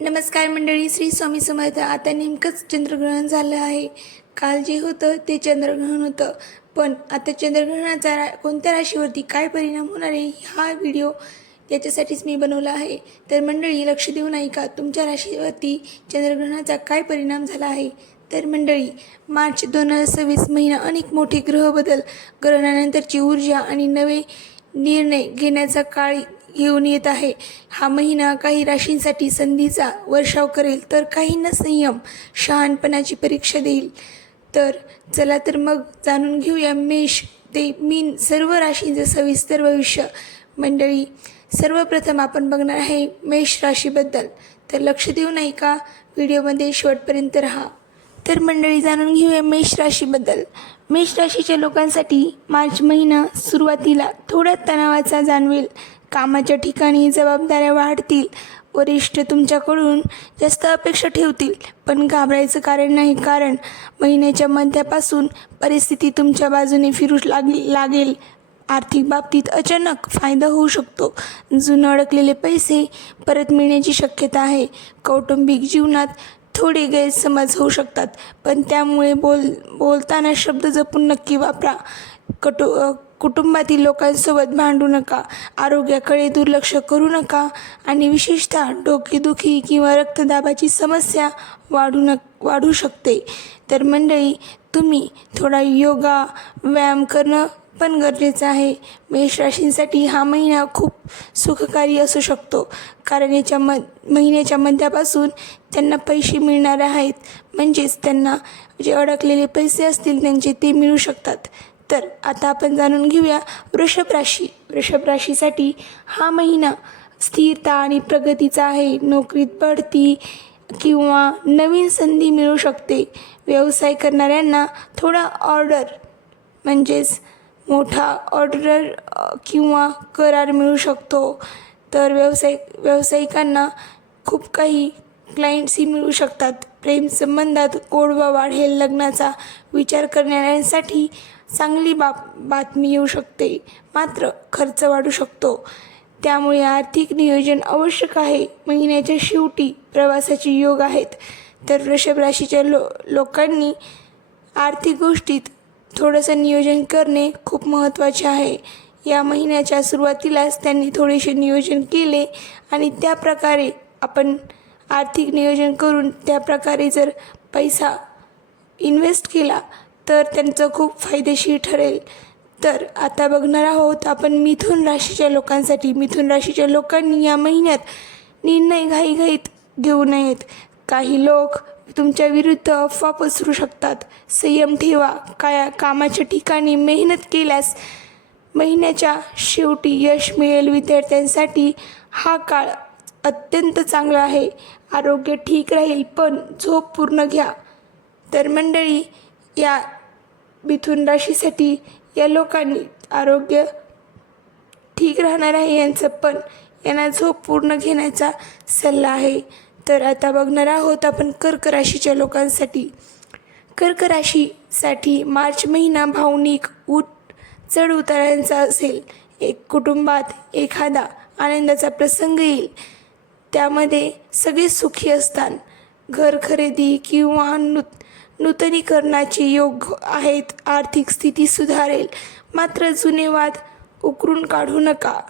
नमस्कार मंडळी, श्री स्वामी समर्थ. आता नेमकंच चंद्रग्रहण झालं आहे. काल जे होतं ते चंद्रग्रहण होतं, पण आता चंद्रग्रहणाचा कोणत्या राशीवरती काय परिणाम होणार आहे हा व्हिडिओ याच्यासाठीच मी बनवला आहे. तर मंडळी लक्ष देऊ नाही का, तुमच्या राशीवरती चंद्रग्रहणाचा काय परिणाम झाला आहे. तर मंडळी, मार्च 2026 महिना अनेक मोठे ग्रह बदल, ग्रहणानंतरची ऊर्जा आणि नवे निर्णय घेण्याचा काळ घेऊन येत आहे. हा महिना काही राशींसाठी संधीचा वर्षाव करेल, तर काहींना संयम, शहाणपणाची परीक्षा देईल. तर चला तर मग जाणून घेऊया मेष ते मीन सर्व राशींचे सविस्तर भविष्य. मंडळी, सर्वप्रथम आपण बघणार आहे मेष राशीबद्दल, तर लक्ष देऊ नाही का, व्हिडिओमध्ये शेवटपर्यंत राहा. तर मंडळी, जाणून घेऊया मेष राशीबद्दल. मेष राशीच्या लोकांसाठी मार्च महिना सुरुवातीला थोड्या तणावाचा जाणवेल. कामाच्या ठिकाणी जबाबदाऱ्या वाढतील, वरिष्ठ तुमच्याकडून जास्त अपेक्षा ठेवतील, पण घाबरायचं कारण नाही, कारण महिन्याच्या मध्यापासून परिस्थिती तुमच्या बाजूने फिरू लागेल. आर्थिक बाबतीत अचानक फायदा होऊ शकतो. जुनं अडकलेले पैसे परत मिळण्याची शक्यता आहे. कौटुंबिक जीवनात थोडे गैरसमज होऊ शकतात, पण त्यामुळे बोलताना शब्द जपून नक्की वापरा. कुटुंबातील लोकांसोबत भांडू नका. आरोग्याकडे दुर्लक्ष करू नका आणि विशेषतः डोकेदुखी किंवा रक्तदाबाची समस्या वाढू शकते. तर मंडळी, तुम्ही थोडा योगा, व्यायाम करणं पण गरजेचं आहे. मेष राशींसाठी हा महिना खूप सुखकारी असू शकतो, कारण महिन्याच्या मध्यापासून त्यांना पैसे मिळणार आहेत. म्हणजेच त्यांना जे अडकलेले पैसे असतील त्यांचे ते मिळू शकतात. तर आता आपण जाणून घेऊया वृषभ राशी. वृषभ राशीसाठी हा महिना स्थिरता आणि प्रगतीचा आहे. नोकरीत बढती किंवा नवीन संधी मिळू शकते. व्यवसाय करणाऱ्यांना थोडा ऑर्डर म्हणजेच मोठा ऑर्डर किंवा करार मिळू शकतो. तर व्यावसायिकांना खूप काही क्लायंट्सही मिळू शकतात. प्रेमसंबंधात गोडवा वाढेल. लग्नाचा विचार करणाऱ्यांसाठी चांगली बातमी येऊ शकते, मात्र खर्च वाढू शकतो. त्यामुळे आर्थिक नियोजन आवश्यक आहे. महिन्याच्या शेवटी प्रवासाचे योग आहेत. तर वृषभ राशीच्या लोकांनी आर्थिक गोष्टीत थोडंसं नियोजन करणे खूप महत्त्वाचे आहे. या महिन्याच्या सुरुवातीलाच त्यांनी थोडेसे नियोजन केले आणि त्याप्रकारे आपण आर्थिक नियोजन करून त्याप्रकारे जर पैसा इन्व्हेस्ट केला तर त्यांचं खूप फायदेशीर ठरेल. तर आता बघणार आहोत आपण मिथुन राशीच्या लोकांसाठी. मिथुन राशीच्या लोकांनी या महिन्यात निर्णय घाईघाईत घेऊ नयेत. काही लोक तुमच्या विरुद्ध अफवा पसरू शकतात. संयम ठेवा. कामाच्या ठिकाणी मेहनत केल्यास महिन्याच्या शेवटी यश मिळेल. विद्यार्थ्यांसाठी हा काळ अत्यंत चांगला आहे. आरोग्य ठीक राहील, पण झोप पूर्ण घ्या. तर मंडळी, या मिथुन राशीसाठी या लोकांनी आरोग्य ठीक राहणार आहे यांचं, पण यांना झोप पूर्ण घेण्याचा सल्ला आहे. तर आता बघणार आहोत आपण कर्क राशीच्या लोकांसाठी. कर्क राशीसाठी मार्च महिना भावनिक चढ उतारांचा असेल. कुटुंबात एखादा आनंदाचा प्रसंग येईल, त्यामध्ये सगळे सुखी असतात. घर खरेदी किंवा नूतनीकरणाचे योग आहेत. आर्थिक स्थिती सुधारेल, मात्र जुने वाद उकरून काढू नका.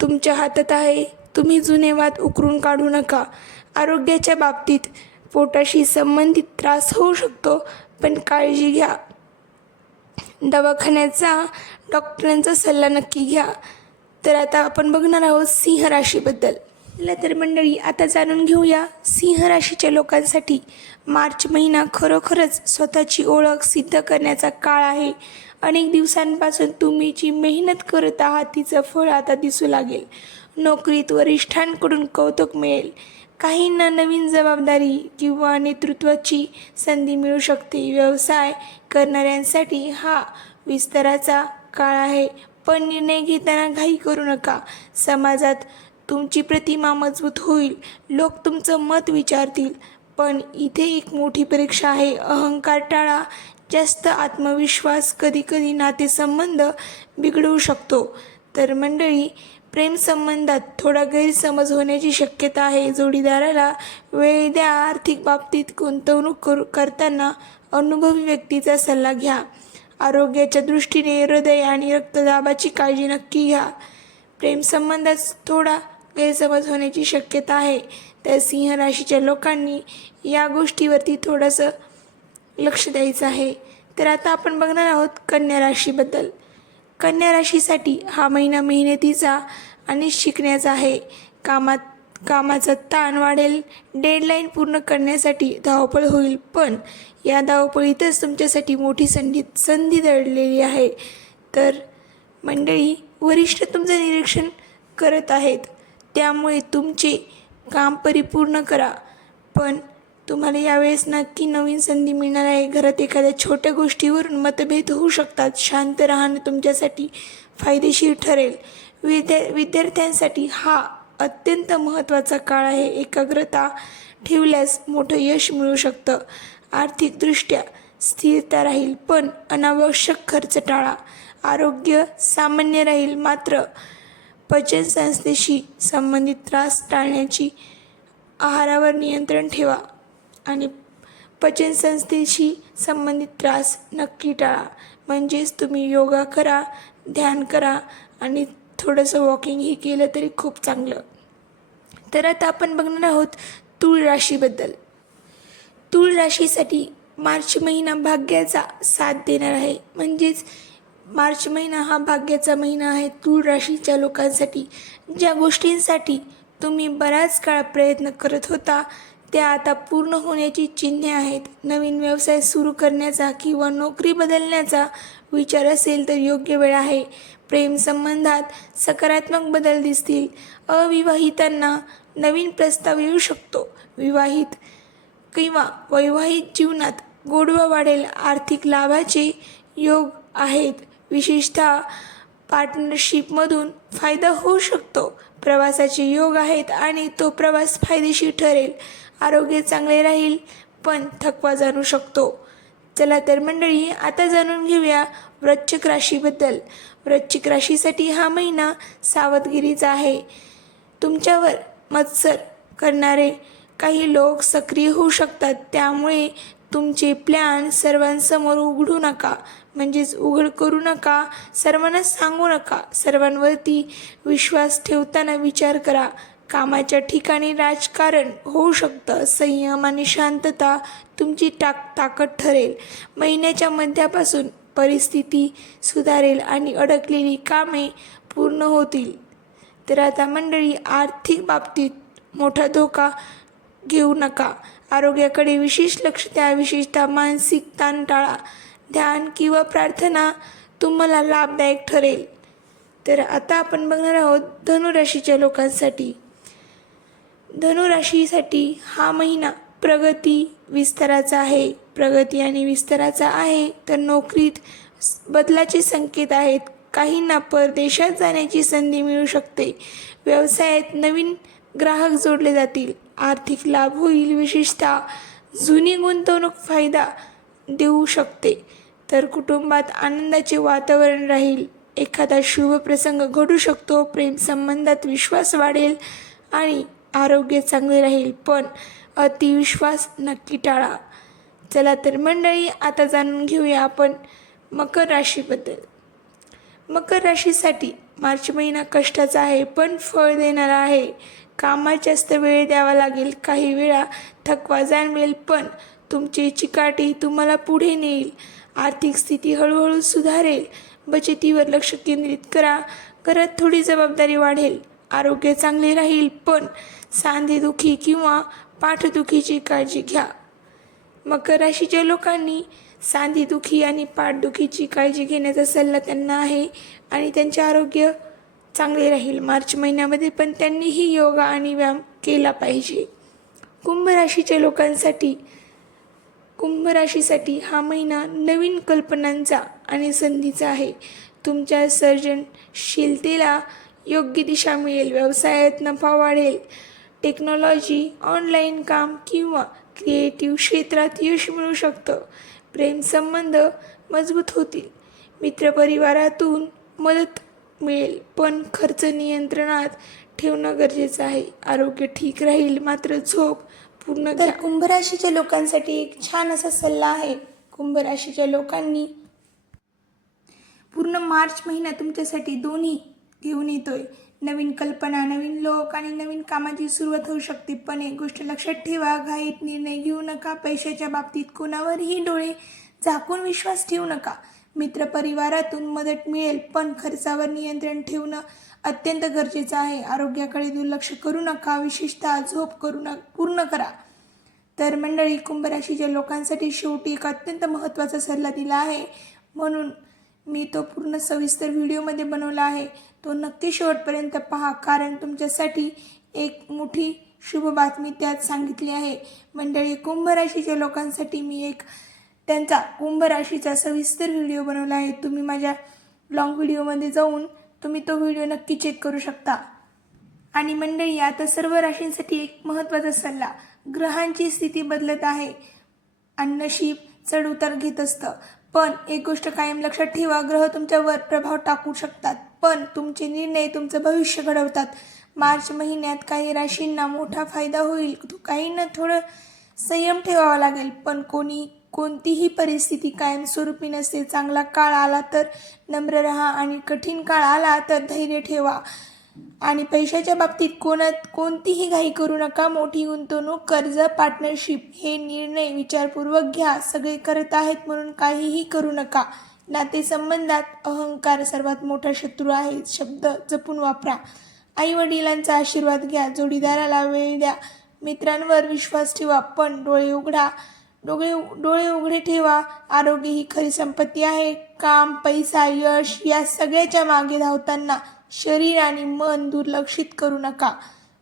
तुमच्या हातात आहे, तुम्ही जुने वाद उकरून काढू नका. आरोग्याच्या बाबतीत पोटाशी संबंधित त्रास होऊ शकतो, पण काळजी घ्या. दवाखान्याचा डॉक्टरांचा सल्ला नक्की घ्या. तर आता आपण बघणार आहोत सिंह राशीबद्दल. तर मंडळी, आता जाणून घेऊया सिंह राशीच्या लोकांसाठी. मार्च महिना खरोखरच स्वतःची ओळख सिद्ध करण्याचा काळ आहे. अनेक दिवसांपासून तुम्ही जी मेहनत करत आहात तिचं फळ आता दिसू लागेल. नोकरीत वरिष्ठांकडून कौतुक मिळेल. काहींना नवीन जबाबदारी किंवा नेतृत्वाची संधी मिळू शकते. व्यवसाय करणाऱ्यांसाठी हा विस्ताराचा काळ आहे, पण निर्णय घेताना घाई करू नका. समाजात तुमची प्रतिमा मजबूत होईल. लोक तुमचं मत विचारतील, पण इथे एक मोठी परीक्षा आहे. अहंकार टाळा. जास्त आत्मविश्वास कधीकधी नातेसंबंध बिघडवू शकतो. तर मंडळी, प्रेमसंबंधात थोडा गैरसमज होण्याची शक्यता आहे. जोडीदाराला वेळ द्या. आर्थिक बाबतीत गुंतवणूक करताना अनुभवी व्यक्तीचा सल्ला घ्या. आरोग्याच्या दृष्टीने हृदय आणि रक्तदाबाची काळजी नक्की घ्या. प्रेमसंबंधात थोडा गैरसमज होण्याची शक्यता आहे, तर सिंह राशीच्या लोकांनी या गोष्टीवरती थोडंसं लक्ष द्यायचं आहे. तर आता आपण बघणार आहोत कन्या राशीबद्दल. कन्या राशीसाठी हा महिना मेहनतीचा आणि शिकण्याचा आहे. कामाचा ताण वाढेल. डेडलाईन पूर्ण करण्यासाठी धावपळ होईल, पण या धावपळीतच तुमच्यासाठी मोठी संधी दडलेली आहे. तर मंडळी, वरिष्ठ तुमचं निरीक्षण करत आहेत, त्यामुळे तुमचे काम परिपूर्ण करा. पण तुम्हाला यावेळेस नक्की नवीन संधी मिळणार आहे. घरात एखाद्या छोट्या गोष्टीवरून मतभेद होऊ शकतात. शांत राहणं तुमच्यासाठी फायदेशीर ठरेल. विद्यार्थ्यांसाठी हा अत्यंत महत्त्वाचा काळ आहे. एकाग्रता ठेवल्यास मोठं यश मिळू शकतं. आर्थिकदृष्ट्या स्थिरता राहील, पण अनावश्यक खर्च टाळा. आरोग्य सामान्य राहील, मात्र पचनसंस्थेशी संबंधित त्रास टाळण्याची आहारावर नियंत्रण ठेवा आणि पचनसंस्थेशी संबंधित त्रास नक्की टाळा. म्हणजेच तुम्ही योगा करा, ध्यान करा आणि थोडंसं वॉकिंगही केलं तरी खूप चांगलं. तर आता आपण बघणार आहोत तूळ राशीबद्दल. तूळ राशीसाठी मार्च महिना भाग्याचा साथ देणार आहे. म्हणजेच मार्च महिना हा भाग्याचा महिना आहे तूळ राशीच्या लोकांसाठी. ज्या गोष्टींसाठी तुम्ही बराच काळ प्रयत्न करत होता त्या आता पूर्ण होण्याची चिन्हे आहेत. नवीन व्यवसाय सुरू करण्याचा किंवा नोकरी बदलण्याचा विचार असेल तर योग्य वेळ आहे. प्रेमसंबंधात सकारात्मक बदल दिसतील. अविवाहितांना नवीन प्रस्ताव येऊ शकतो. विवाहित किंवा वैवाहिक जीवनात गोडवा वाढेल. आर्थिक लाभाचे योग आहेत. विशेषतः पार्टनरशिपमधून फायदा होऊ शकतो. प्रवासाचे योग आहेत आणि तो प्रवास फायदेशीर ठरेल. आरोग्य चांगले राहील, पण थकवा जाणू शकतो. चला तर मंडळी, आता जाणून घेऊया वृश्चिक राशीबद्दल. वृश्चिक राशीसाठी हा महिना सावधगिरीचा आहे. तुमच्यावर मत्सर करणारे काही लोक सक्रिय होऊ शकतात, त्यामुळे तुमचे प्लॅन सर्वांसमोर उघडू नका. म्हणजेच उघड करू नका, सर्वांना सांगू नका. सर्वांवरती विश्वास ठेवताना विचार करा. कामाच्या ठिकाणी राजकारण होऊ शकतं. संयम आणि शांतता तुमची ताकद ठरेल. महिन्याच्या मध्यापासून परिस्थिती सुधारेल आणि अडकलेली कामे पूर्ण होतील. तर आता मंडळी, आर्थिक बाबतीत मोठा धोका घेऊ नका. आरोग्याकडे विशेष लक्ष द्या. विशेषतः मानसिक ताण टाळा. ध्यान किंवा प्रार्थना तुम्हाला लाभदायक ठरेल. तर आता आपण बघणार आहोत धनुराशीच्या लोकांसाठी. धनुराशीसाठी हा महिना प्रगती आणि विस्ताराचा आहे. तर नोकरीत बदलाचे संकेत आहेत. काहींना परदेशात जाण्याची संधी मिळू शकते. व्यवसायात नवीन ग्राहक जोडले जातील. आर्थिक लाभ होईल. विशेषतः जुनी गुंतवणूक फायदा देऊ शकते. तर कुटुंबात आनंदाचे वातावरण राहील. एखादा शुभ प्रसंग घडू शकतो. प्रेमसंबंधात विश्वास वाढेल आणि आरोग्य चांगले राहील, पण अतिविश्वास नक्की टाळा. चला तर मंडळी, आता जाणून घेऊया आपण मकर राशीबद्दल. मकर राशीसाठी मार्च महिना कष्टाचा आहे, पण फळ देणारा आहे. कामात जास्त वेळ द्यावा लागेल. काही वेळा थकवा जाणवेल, पण तुमची चिकाटी तुम्हाला पुढे नेईल. आर्थिक स्थिती हळूहळू सुधारेल. बचतीवर लक्ष केंद्रित करा. घरात थोडी जबाबदारी वाढेल. आरोग्य चांगले राहील, पण सांधेदुखी किंवा पाठदुखीची काळजी घ्या. मकर राशीच्या लोकांनी सांधेदुखी आणि पाठदुखीची काळजी घेण्याचा सल्ला त्यांना आहे आणि त्यांचे आरोग्य चांगले राहील. मार्च महिन्यामध्ये पण त्यांनीही योगा आणि व्यायाम केला पाहिजे. कुंभ राशीसाठी हा महिना नवीन कल्पनांचा आणि संधीचा आहे. तुमच्या सर्जनशीलतेला योग्य दिशा मिळेल. व्यवसायात नफा वाढेल. टेक्नॉलॉजी, ऑनलाईन काम किंवा क्रिएटिव्ह क्षेत्रात यश मिळू शकतं. प्रेमसंबंध मजबूत होतील. मित्रपरिवारातून मदत मिळेल, पण खर्च नियंत्रणात ठेवणं गरजेचं आहे. आरोग्य ठीक राहील, मात्र झोप पूर्ण घ्या. कुंभ राशीच्या लोकांसाठी एक छान असा सल्ला आहे. कुंभ राशीच्या लोकांनी पूर्ण मार्च महिना तुमच्यासाठी दोन्ही घेऊन येतोय. नवीन कल्पना, नवीन लोक आणि नवीन कामाची सुरुवात होऊ शकते. पण एक गोष्ट लक्षात ठेवा, घाईत निर्णय घेऊ नका. पैशाच्या बाबतीत कोणावरही डोळे झाकून विश्वास ठेवू नका. मित्रपरिवारातून मदत मिळेल, पण खर्चावर नियंत्रण ठेवणं अत्यंत गरजेचं आहे. आरोग्याकडे दुर्लक्ष करू नका, विशेषतः झोप पूर्ण करा. तर मंडळी, कुंभ राशीच्या लोकांसाठी शेवटी एक अत्यंत महत्त्वाचा सल्ला दिला आहे, म्हणून मी तो पूर्ण सविस्तर व्हिडिओमध्ये बनवला आहे. तो नक्की शेवटपर्यंत पहा, कारण तुमच्यासाठी एक मोठी शुभ बातमी त्यात सांगितली आहे. मंडळी, कुंभ राशीच्या लोकांसाठी मी एक त्यांचा कुंभ राशीचा सविस्तर व्हिडिओ बनवला आहे. तुम्ही माझ्या लॉंग व्हिडिओमध्ये जाऊन तुम्ही तो व्हिडिओ नक्की चेक करू शकता. आणि मंडळी, आता सर्व राशींसाठी एक महत्त्वाचा सल्ला. ग्रहांची स्थिती बदलत आहे आणि नशीब चढ उतार घेत असतं. पण एक गोष्ट कायम लक्षात ठेवा, ग्रह तुमच्यावर प्रभाव टाकू शकतात, पण तुमचे निर्णय तुमचं भविष्य घडवतात. मार्च महिन्यात काही राशींना मोठा फायदा होईल, काहींना थोडं संयम ठेवावा लागेल. पण कोणतीही परिस्थिती कायमस्वरूपी नसते. चांगला काळ आला तर नम्र राहा आणि कठीण काळ आला तर धैर्य ठेवा. आणि पैशाच्या बाबतीत कोणतीही घाई करू नका. मोठी गुंतवणूक, कर्ज, पार्टनरशिप हे निर्णय विचारपूर्वक घ्या. सगळे करत आहेत म्हणून काहीही करू नका. नातेसंबंधात अहंकार सर्वात मोठा शत्रू आहे. शब्द जपून वापरा. आई वडिलांचा आशीर्वाद घ्या. जोडीदाराला वेळ द्या. मित्रांवर विश्वास ठेवा, पण डोळे उघडे ठेवा. आरोग्य ही खरी संपत्ती आहे. काम, पैसा, यश या सगळ्याच्या मागे धावताना शरीर आणि मन दुर्लक्षित करू नका.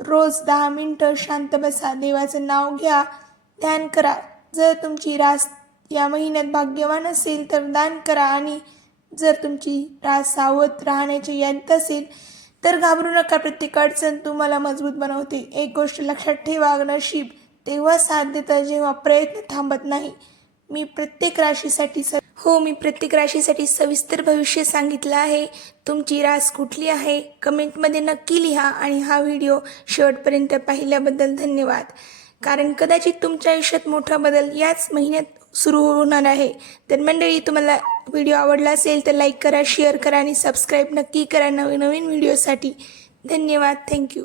रोज 10 मिनिटं शांत बसा. देवाचं नाव घ्या. ध्यान करा. जर तुमची रास या महिन्यात भाग्यवान असेल तर दान करा, आणि जर तुमची रास सावध राहण्याची यादीत असेल तर घाबरू नका. प्रत्येक अडचण तुम्हाला मजबूत बनवते. एक गोष्ट लक्षात ठेवा, नशीब तेव्हा साथ देतं जेव्हा प्रयत्न थांबत नाही. मी प्रत्येक राशीसाठी सविस्तर भविष्य सांगितलं आहे. तुमची रास कुठली आहे कमेंटमध्ये नक्की लिहा. आणि हा व्हिडिओ शेवटपर्यंत पाहिल्याबद्दल धन्यवाद. कारण कदाचित तुमच्या आयुष्यात मोठा बदल याच महिन्यात सुरू होणार आहे. तर मंडळी, तुम्हाला व्हिडिओ आवडला असेल तर लाईक करा, शेअर करा आणि सबस्क्राईब नक्की करा नवीन व्हिडिओसाठी. धन्यवाद. थँक्यू.